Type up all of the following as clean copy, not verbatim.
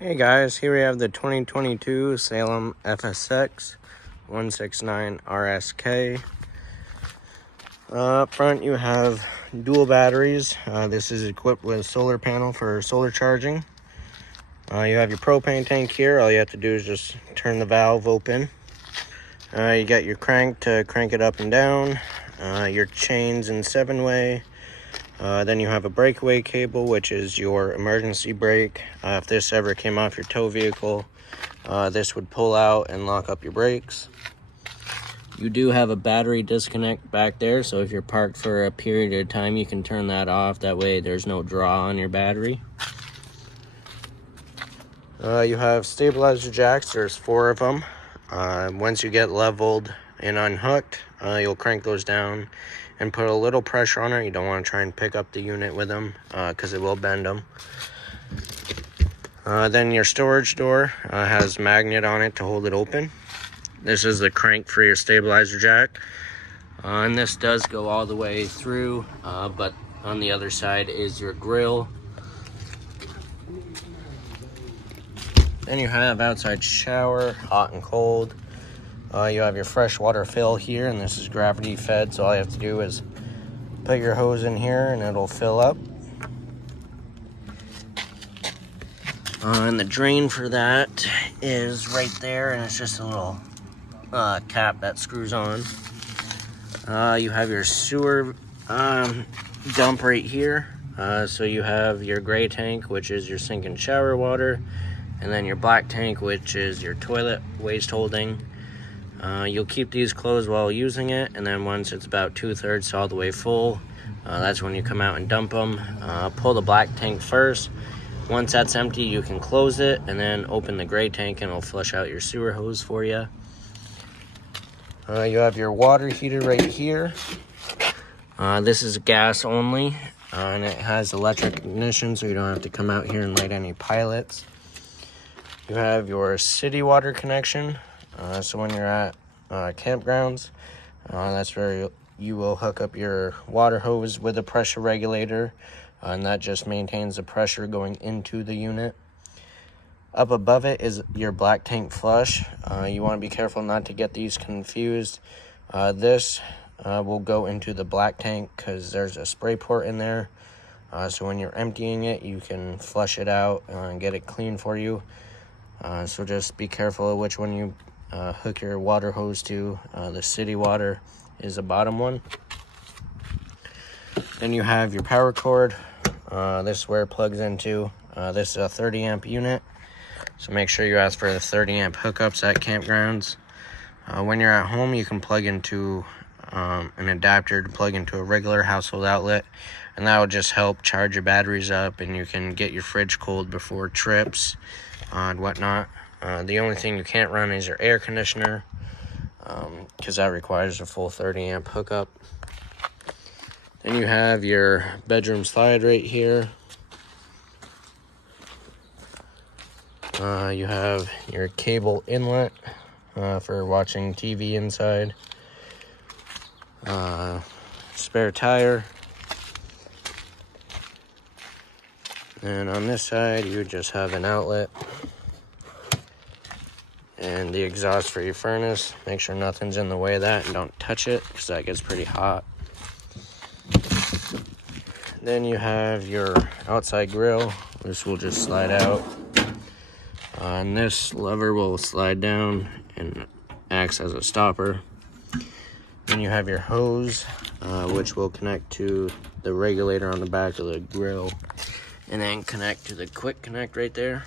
Hey guys, here we have the 2022 Salem FSX 169 RSK. Up front you have dual batteries. This is equipped with a solar panel for solar charging. You have your propane tank here. All you have to do is just turn the valve open. You got your crank to crank it up and down. Your chains in 7-way. Then you have a breakaway cable, which is your emergency brake. If this ever came off your tow vehicle, this would pull out and lock up your brakes. You do have a battery disconnect back there, so if you're parked for a period of time, you can turn that off. That way there's no draw on your battery. You have stabilizer jacks. There's 4 of them. Once you get leveled and unhooked, you'll crank those down and put a little pressure on it. You don't want to try and pick up the unit with them because it will bend them. Then your storage door has a magnet on it to hold it open. This is the crank for your stabilizer jack. And this does go all the way through, but on the other side is your grill. Then you have outside shower, hot and cold. You have your freshwater fill here, and this is gravity fed, so all you have to do is put your hose in here and it'll fill up. And the drain for that is right there, and it's just a little cap that screws on. You have your sewer dump right here. So you have your gray tank, which is your sink and shower water, and then your black tank, which is your toilet waste holding. You'll keep these closed while using it, and then once it's about 2/3 all the way full, that's when you come out and dump them. Pull the black tank first. Once that's empty, you can close it and then open the gray tank, and it'll flush out your sewer hose for you. You have your water heater right here. This is gas only, and it has electric ignition, so you don't have to come out here and light any pilots. You have your city water connection. So when you're at campgrounds, that's where you will hook up your water hose with a pressure regulator, and that just maintains the pressure going into the unit. Up above it is your black tank flush. You want to be careful not to get these confused. This will go into the black tank because there's a spray port in there. So when you're emptying it, you can flush it out and get it clean for you. So just be careful of which one you hook your water hose to. The city water is the bottom one. Then you have your power cord. This is where it plugs into. This is a 30 amp unit, so make sure you ask for the 30 amp hookups at campgrounds. When you're at home, you can plug into an adapter to plug into a regular household outlet, and that will just help charge your batteries up, and you can get your fridge cold before trips and whatnot. The only thing you can't run is your air conditioner, because that requires a full 30 amp hookup. Then you have your bedroom slide right here. You have your cable inlet for watching TV inside. Spare tire. And on this side, you just have an outlet. And the exhaust for your furnace. Make sure nothing's in the way of that and don't touch it, because that gets pretty hot. Then you have your outside grill. This will just slide out. And this lever will slide down and acts as a stopper. Then you have your hose, which will connect to the regulator on the back of the grill, and then connect to the quick connect right there.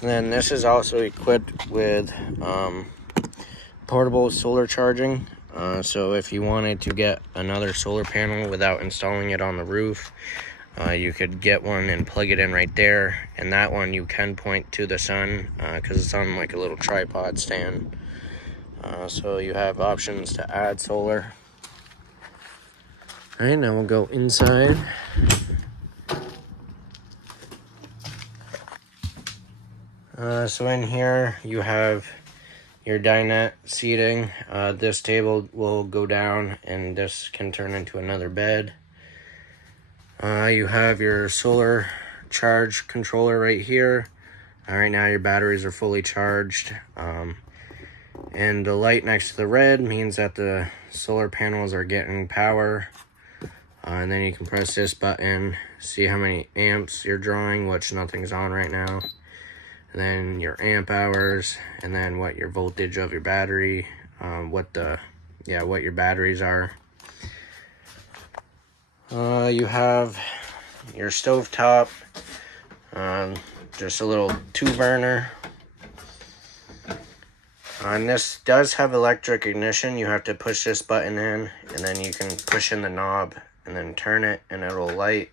And then this is also equipped with portable solar charging. So if you wanted to get another solar panel without installing it on the roof, you could get one and plug it in right there. And that one you can point to the sun because it's on like a little tripod stand. So you have options to add solar. All right, now we'll go inside. So in here you have your dinette seating. This table will go down and this can turn into another bed. You have your solar charge controller right here. Right now your batteries are fully charged. And the light next to the red means that the solar panels are getting power. And then you can press this button, see how many amps you're drawing, which nothing's on right now. And then your amp hours, and then what your voltage of your battery, what your batteries are. You have your stovetop, just a little 2-burner. And this does have electric ignition. You have to push this button in, and then you can push in the knob and then turn it, and it'll light.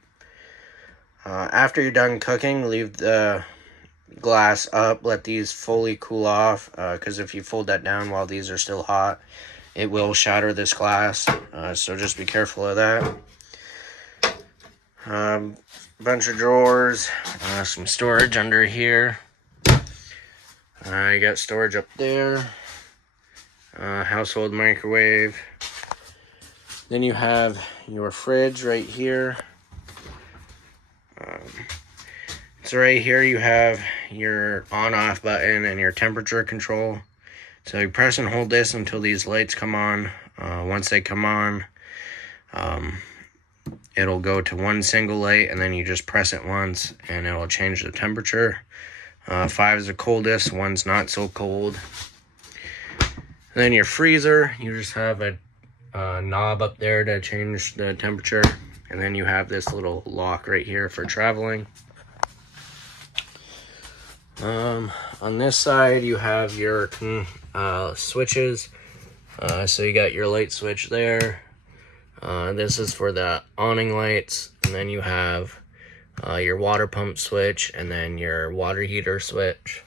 After you're done cooking, leave the glass up, let these fully cool off, because if you fold that down while these are still hot, it will shatter this glass, so just be careful of that. Bunch of drawers, some storage under here. You got storage up there, household microwave. Then you have your fridge right here. So right here you have your on-off button and your temperature control. So you press and hold this until these lights come on. Once they come on, it'll go to one single light, and then you just press it once and it'll change the temperature. 5 is the coldest, 1's not so cold. And then your freezer, you just have a knob up there to change the temperature. And then you have this little lock right here for traveling. On this side, you have your switches. So you got your light switch there. This is for the awning lights. And then you have your water pump switch, and then your water heater switch.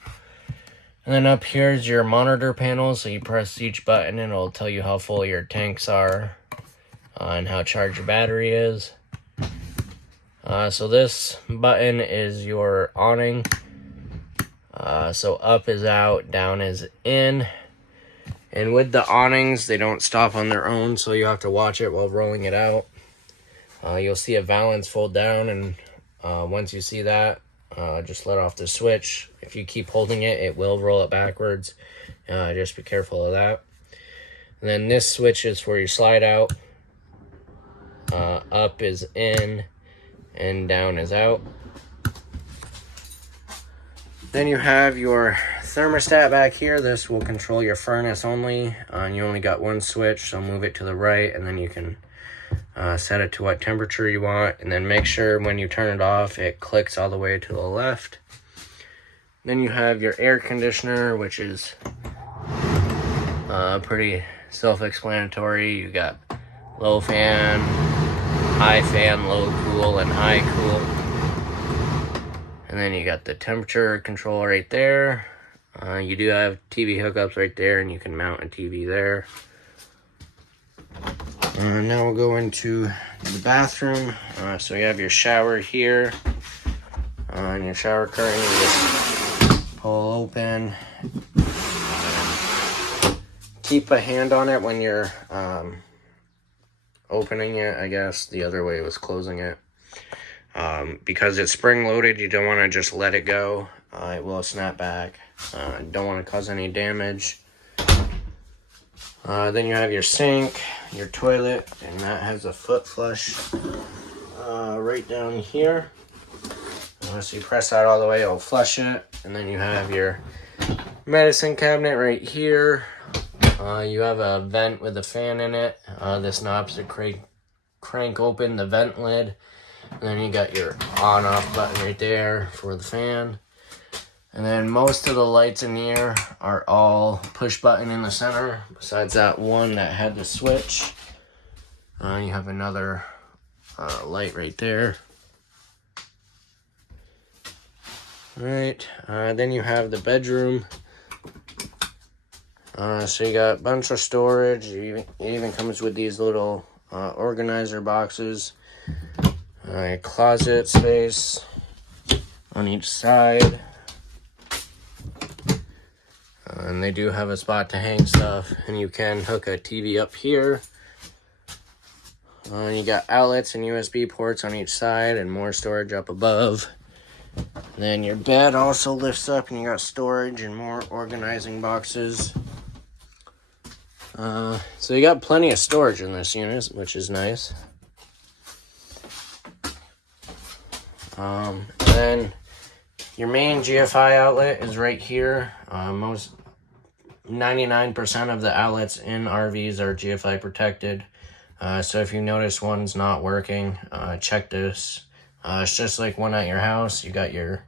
And then up here is your monitor panel. So you press each button and it'll tell you how full your tanks are and how charged your battery is. So this button is your awning. So up is out, down is in. And with the awnings, they don't stop on their own, so you have to watch it while rolling it out. You'll see a valance fold down, and once you see that, just let off the switch. If you keep holding it, it will roll it backwards. Just be careful of that. And then this switch is for your slide out. Up is in, and down is out. Then you have your thermostat back here. This will control your furnace only. You only got one switch, so move it to the right, and then you can set it to what temperature you want. And then make sure when you turn it off, it clicks all the way to the left. Then you have your air conditioner, which is pretty self-explanatory. You got low fan, high fan, low cool, and high cool. And then you got the temperature control right there. You do have TV hookups right there, and you can mount a TV there. Now we'll go into the bathroom. So you have your shower here. And your shower curtain, you just pull open. Keep a hand on it when you're opening it. I guess the other way was closing it. Because it's spring loaded, you don't want to just let it go. It will snap back. Don't want to cause any damage. Then you have your sink, your toilet, and that has a foot flush right down here. So you press that all the way, it'll flush it. And then you have your medicine cabinet right here. You have a vent with a fan in it. This knob's to crank open the vent lid. And then you got your on-off button right there for the fan. And then most of the lights in here are all push button in the center, besides that one that had the switch. You have another light right there. Alright, then you have the bedroom. So you got a bunch of storage. It even comes with these little organizer boxes. Closet space on each side. And they do have a spot to hang stuff, and you can hook a TV up here. You got outlets and USB ports on each side and more storage up above. Then your bed also lifts up and you got storage and more organizing boxes. So you got plenty of storage in this unit, which is nice. Then your main GFI outlet is right here. 99% of the outlets in RVs are GFI protected. So if you notice one's not working, check this. It's just like one at your house. You got your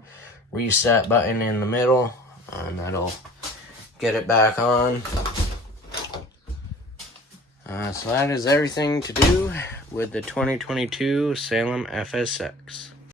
reset button in the middle, and that'll get it back on. So that is everything to do with the 2022 Salem FSX.